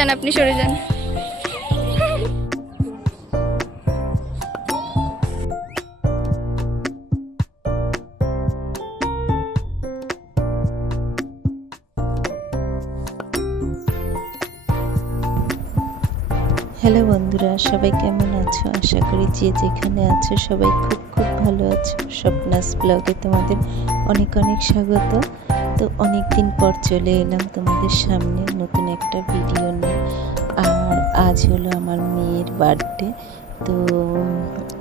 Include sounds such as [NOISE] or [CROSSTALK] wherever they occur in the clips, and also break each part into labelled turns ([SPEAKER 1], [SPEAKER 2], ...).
[SPEAKER 1] যান, আপনি সরে যান।
[SPEAKER 2] হ্যালো বন্ধুরা, সবাই কেমন আছো? আশা করি যে যেখানে আছো সবাই খুব খুব ভালো আছো। স্বপ্নাস ব্লগে তোমাদের অনেক অনেক স্বাগত। তো অনেক দিন পর চলে এলাম তোমাদের সামনে নতুন একটা ভিডিও নিয়ে। আর আজ হলো আমার মেয়ের বার্থডে তো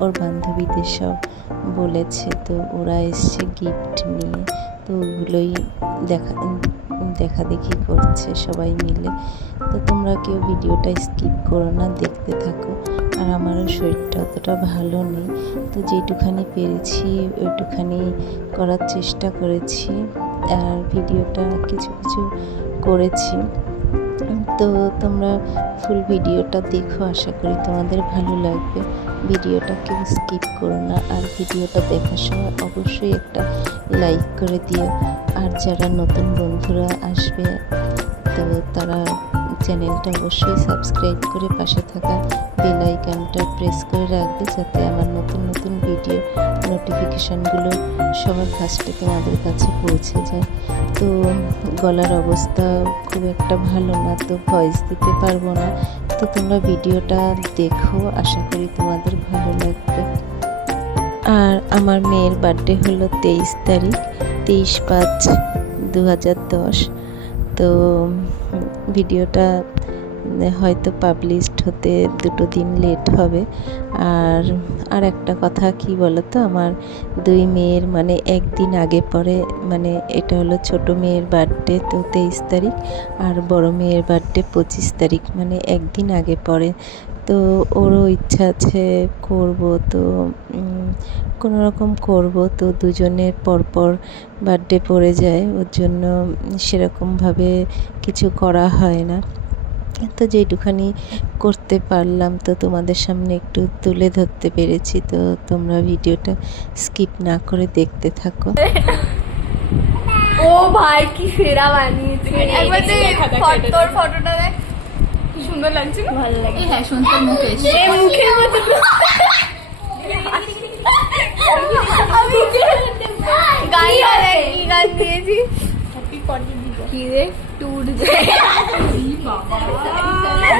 [SPEAKER 2] ওর বান্ধবীদের সব বলেছে, তো ওরা এসছে গিফট নিয়ে। তো ওগুলোই দেখা দেখা দেখি করছে সবাই মিলে। তো তোমরা কেউ ভিডিওটা স্কিপ করো না, দেখতে থাকো। আর আমারও শরীরটা অতটা ভালো নেই। তো যেটুখানি পেরেছি, ওইটুখানি করার চেষ্টা করেছি। আর ভিডিওটা কিছু কিছু করেছি। তো তোমরা ফুল ভিডিওটা দেখো, আশা করি তোমাদের ভালো লাগবে। ভিডিওটা কেউ স্কিপ করো না, আর ভিডিওটা দেখার সময় অবশ্যই একটা লাইক করে দিও। আর যারা নতুন বন্ধুরা আসবে, তো তারা চ্যানেলটা অবশ্যই সাবস্ক্রাইব করে পাশে থাকা বেল আইকনটা প্রেস করে রাখবে যাতে আমার নতুন নতুন ভিডিও নোটিফিকেশানগুলো সবার ফার্স্টে তোমাদের কাছে পৌঁছে যায়। তো গলার অবস্থা খুব একটা ভালো না, তো ভয়েস দিতে পারব না। তো তোমরা ভিডিওটা দেখো, আশা করি তোমাদের ভালো লাগবে। আর আমার মেয়ের বার্থডে হলো তেইশ তারিখ, তেইশ পাঁচ দু হাজার দশ। তো ভিডিওটা হয়তো পাবলিশড হতে দুটো দিন লেট হবে। আর আর একটা কথা কি বলো তো আমার দুই মেয়ের মানে একদিন আগে পরে মানে এটা হলো ছোট মেয়ের বার্থডে তো তেইশ তারিখ, আর বড় মেয়ের বার্থডে পঁচিশ তারিখ মানে একদিন আগে পরে তো ওরও ইচ্ছা আছে করব তো কোনো রকম করব তো দুজনের পরপর বার্থডে পড়ে যায় ওর জন্য সেরকমভাবে কিছু করা হয় না। তো যেটুখানি করতে পারলাম তো তোমাদের সামনে একটু তুলে ধরতে পেরেছি তো তোমরা ভিডিওটা স্কিপ না করে দেখতে থাকো।
[SPEAKER 1] ও ভাই কি সেরা বানিয়েছে। একবার তোর ফটোটা দেখ। সুন্দর লাগছে না?
[SPEAKER 3] ভালো লাগে। হ্যাঁ সুন্দর মুখ এসে।
[SPEAKER 1] এ মুখের মতো আমি গান গানে কি গান দিয়েছি। কি রে? টুর দে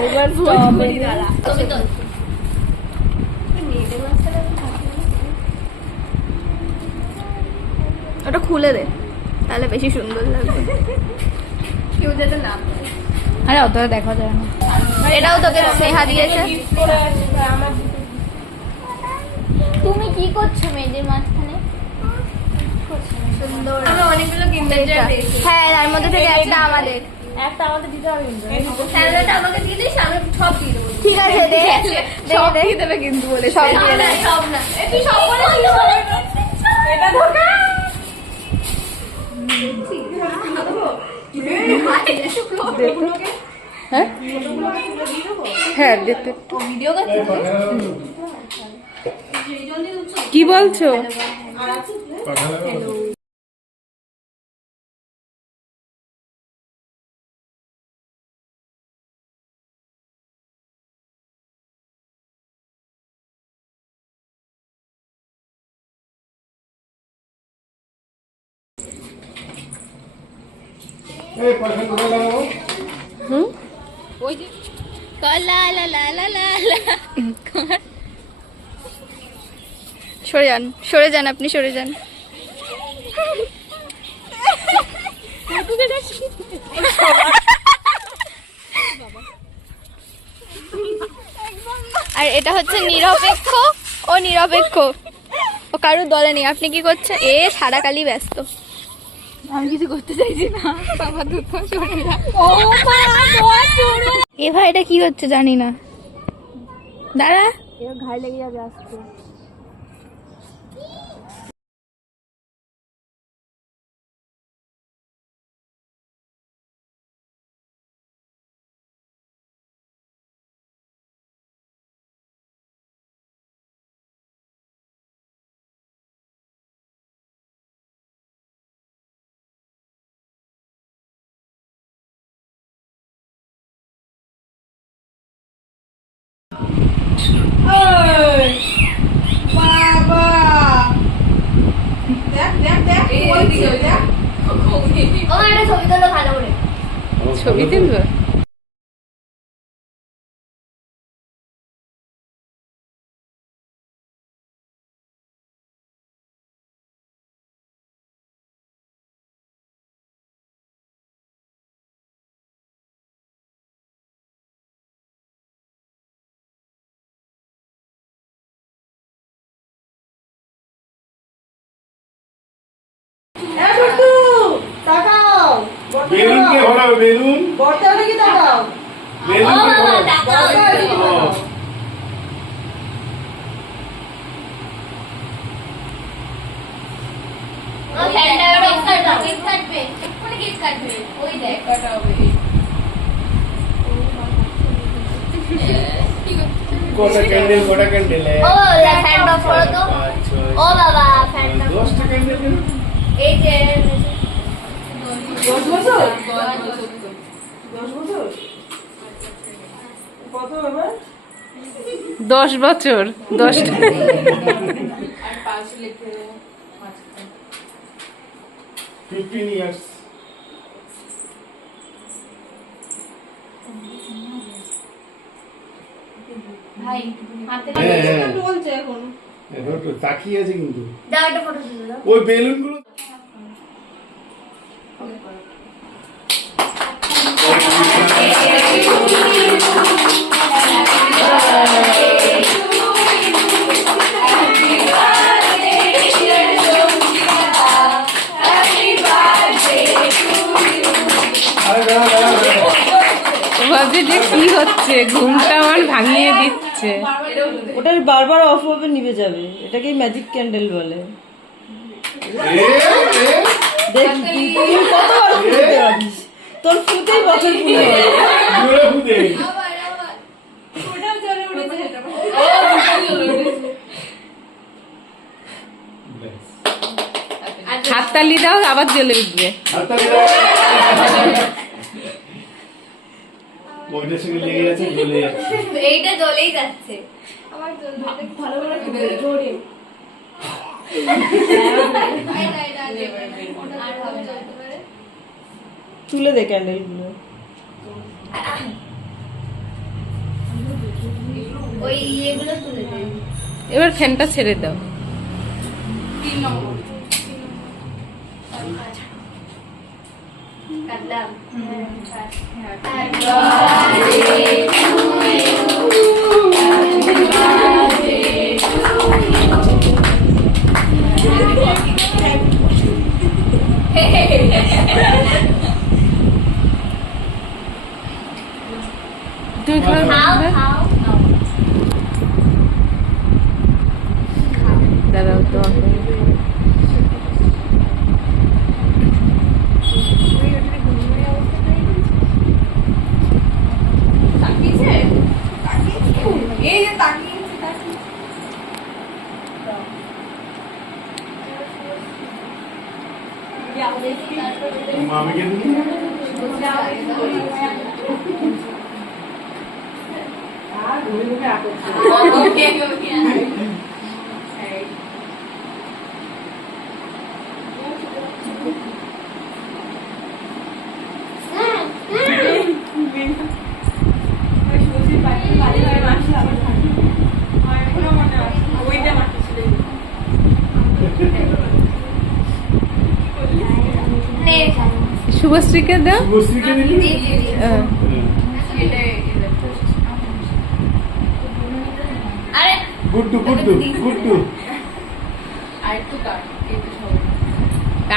[SPEAKER 1] এবার stop এ। ওটা খুলে দে। তাহলে বেশি সুন্দর লাগবে। কেউ যাতে না পায়।
[SPEAKER 3] আরে অতটা দেখা যায় না।
[SPEAKER 1] এটাও তোকে স্নেহা দিয়েছে?
[SPEAKER 3] তুমি কি করছ মেয়েদের মাঝখানে?
[SPEAKER 1] সুন্দর। অনেকগুলো কিনতে হ্যাঁ তার মধ্যে থেকে একটা আমাদের।
[SPEAKER 3] একটা আমাদের দিতে হবে
[SPEAKER 1] স্যালাডটা আমাকে দিয়ে দিস আমি সব দিয়ে দেবো। ঠিক আছে দে।
[SPEAKER 3] সব দিয়ে দেবে কিন্তু বলে
[SPEAKER 1] সব দিয়ে সব না। তুই সব বলে এটা ধোকা
[SPEAKER 3] হ্যাঁ হ্যাঁ দেখতে
[SPEAKER 1] ভিডিও করছিস
[SPEAKER 3] কলা লা লা লা লা লা
[SPEAKER 1] সরে যান সরে যান আপনি, সরে যান। আর এটা হচ্ছে নিরপেক্ষ ও নিরপেক্ষ। ও কারোর দলে নেই। আপনি কি করছেন? এ সারা কালি ব্যস্ত।
[SPEAKER 3] আমি কিছু করতে চাইছি না। বাবা যা
[SPEAKER 1] এ ভাই এটা কি হচ্ছে জানি না। দাঁড়া।
[SPEAKER 3] ঘাড় লেগে যাবে আসতে
[SPEAKER 1] ছবি
[SPEAKER 4] তুলবো?
[SPEAKER 1] কাটবে এক্ষুনি কেক কাটবে ওই দেখ
[SPEAKER 5] কটা ক্যান্ডেল কটা ক্যান্ডেল
[SPEAKER 1] ও ফ্যান অফ করো তো। ও বাবা ফ্যানটা
[SPEAKER 5] দশটা ক্যান্ডেল
[SPEAKER 1] এই যে
[SPEAKER 4] দশ বছর?
[SPEAKER 5] ফিফটিন ইয়ার্স
[SPEAKER 1] ভাই হাতে
[SPEAKER 5] হ্যাঁ হ্যাঁ। এবার তো তাকিয়ে আছে কিন্তু।
[SPEAKER 1] দাও একটা ফটো তুলে দাও।
[SPEAKER 5] ওই বেলুনগুলো
[SPEAKER 4] হচ্ছে ঘুমটা আমার ভাঙিয়ে দিচ্ছে।
[SPEAKER 6] ওটার বারবার অফ হবে নিভে যাবে। এটাকেই ম্যাজিক ক্যান্ডেল বলে। তোর বছর।
[SPEAKER 4] হাততালি দাও আবার জ্বলে উঠবে।
[SPEAKER 5] হাততালি দাও। ওইটার সঙ্গে লেগে যাচ্ছে জ্বলে যাচ্ছে।
[SPEAKER 1] এইটা জ্বলেই যাচ্ছে। আর হবে জ্বলতে পারে
[SPEAKER 6] তুলে দে ক্যান্ডেলগুলো
[SPEAKER 1] ওই ইয়েগুলো তুলে দে।
[SPEAKER 4] এবার ফ্যানটা ছেড়ে দাও।
[SPEAKER 1] কাটলাম
[SPEAKER 4] তুমি শুভশ্রীকে দাও?
[SPEAKER 5] শুভশ্রীকে দিলি
[SPEAKER 1] জি, জি, জি। আরে
[SPEAKER 5] গুড্ডু গুড্ডু গুড্ডু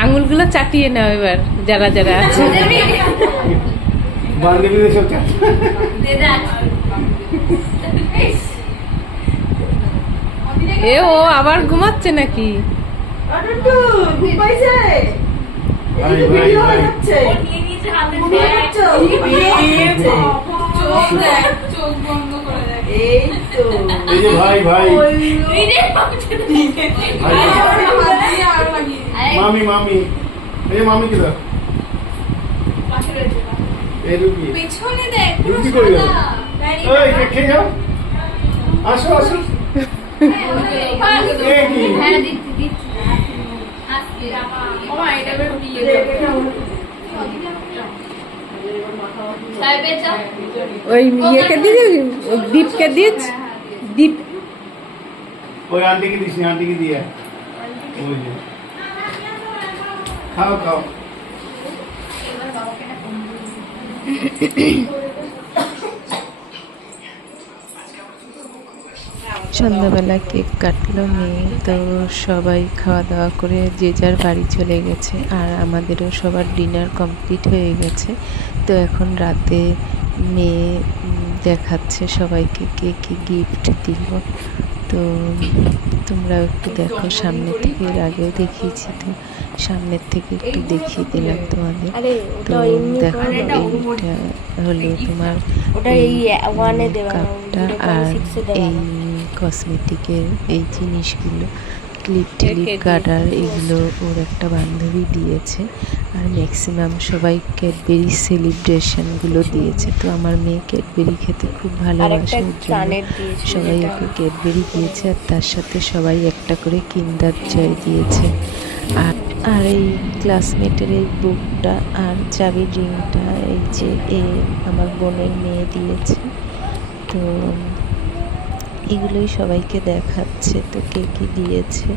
[SPEAKER 4] আঙুলগুলো চাটিয়ে নাও এবার যারা যারা আছে। [LAUGHS]
[SPEAKER 5] বান্ধবীদের সব
[SPEAKER 4] এ ও আবার ঘুমাচ্ছে নাকি?
[SPEAKER 6] ঘুমাইছে।
[SPEAKER 5] ভাই, ভাই, মামি মামি। এই মামি এই রুকি
[SPEAKER 1] পিছনে দেখ
[SPEAKER 5] কে খেয়ে যাও আসো আসো। কি?
[SPEAKER 1] হ্যাঁ দিচ্ছি দিচ্ছি। আজকে
[SPEAKER 6] দেখে
[SPEAKER 1] বেচা
[SPEAKER 4] ওই ইয়েকে দিয়ে দীপকে দিয়েছ? দীপ।
[SPEAKER 5] ওই আন্টিকে দিস নি, আন্টিকে দিয়ে। ওই যে। খাও খাও।
[SPEAKER 2] সন্ধ্যাবেলা কেক কাটলো মেয়ে, তো সবাই খাওয়া দাওয়া করে যে যার বাড়ি চলে গেছে আর আমাদেরও সবার ডিনার কমপ্লিট হয়ে গেছে। তো এখন রাতে মেয়ে দেখাচ্ছে সবাইকে কে কে গিফট দিল। তো তোমরাও একটু দেখো, সামনে থেকে এর আগেও দেখিয়েছি তো। সামনের থেকে একটু দেখিয়ে দিলাম তোমাদের।
[SPEAKER 1] আরে
[SPEAKER 2] তো দেখো এইটা হলো তোমার কাপটা আর
[SPEAKER 1] এ দেবে
[SPEAKER 2] এই কসমেটিকের এই জিনিসগুলো ক্লিপ টিলিপ গার্ডার এগুলো ওর একটা বান্ধবী দিয়েছে। আর ম্যাক্সিমাম সবাই ক্যাডবেরি সেলিব্রেশনগুলো দিয়েছে। তো আমার মেয়ে ক্যাডবেরি খেতে খুব
[SPEAKER 1] আর
[SPEAKER 2] ভালোবাসে সবাই ওকে ক্যাডবেরি দিয়েছে। আর তার সাথে সবাই একটা করে কিন্ডার জয় দিয়েছে। আর আর এই ক্লাসমেটের এই বুকটা আর চাবি রিংটা এই যে এ আমার বোনের মেয়ে দিয়েছে। তো এগুলোই সবাইকে দেখাচ্ছে তো কে কী দিয়েছে।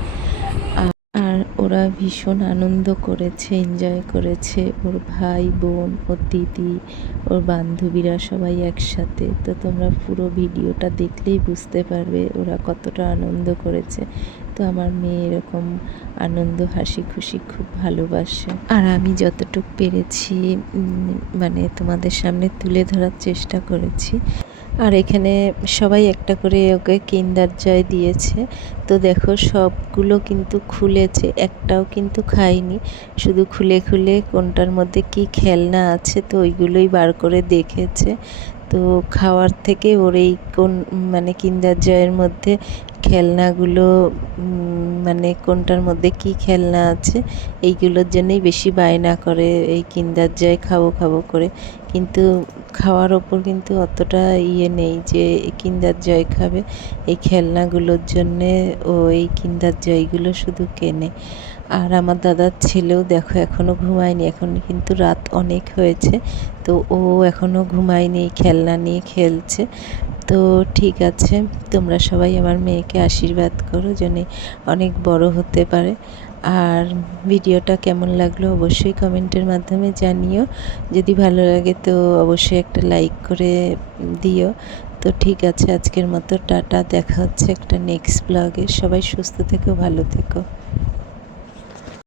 [SPEAKER 2] আর আর ওরা ভীষণ আনন্দ করেছে এনজয় করেছে। ওর ভাই, বোন, ওর দিদি, ওর বান্ধবীরা সবাই একসাথে। তো তোমরা পুরো ভিডিওটা দেখলেই বুঝতে পারবে ওরা কতটা আনন্দ করেছে। তো আমার মেয়ে এরকম আনন্দ, হাসি, খুশি খুব ভালোবাসে। আর আমি যতটুকু পেরেছি মানে তোমাদের সামনে তুলে ধরার চেষ্টা করেছি। আর এখানে সবাই একটা করে ওকে কিন্দার জয় দিয়েছে। তো দেখো, সবগুলো কিন্তু খুলেছে, একটাও কিন্তু খায়নি। শুধু খুলে খুলে কোনটার মধ্যে কি খেলনা আছে, তো ওইগুলোই বার করে দেখেছে। তো খাওয়ার থেকে ওর এই কোন মানে কিন্ডার জয়ের মধ্যে খেলনাগুলো মানে কোনটার মধ্যে কি খেলনা আছে, এইগুলোর জন্যই বেশি বায়না করে এই কিন্ডার জয় খাব খাব করে। কিন্তু খাওয়ার ওপর কিন্তু অতটা ইয়ে নেই যে কিন্ডার জয় খাবে, এই খেলনাগুলোর জন্যে ও এই কিন্ডার জয়গুলো শুধু কেনে। আর আমার দাদার ছেলেও দেখো এখনও ঘুমায়নি, এখন কিন্তু রাত অনেক হয়েছে তো ও এখনও ঘুমায়নি, খেলনা নিয়ে খেলছে। তো ঠিক আছে, তোমরা সবাই আমার মেয়েকে আশীর্বাদ করো যেন অনেক বড় হতে পারে। আর ভিডিওটা কেমন লাগল অবশ্যই কমেন্টের মাধ্যমে জানিও। যদি ভালো লাগে তো অবশ্যই একটা লাইক করে দিও। তো ঠিক আছে, আজকের মতো টাটা, দেখা হচ্ছে একটা নেক্সট ব্লগে সবাই সুস্থ থেকো, ভালো থেকো।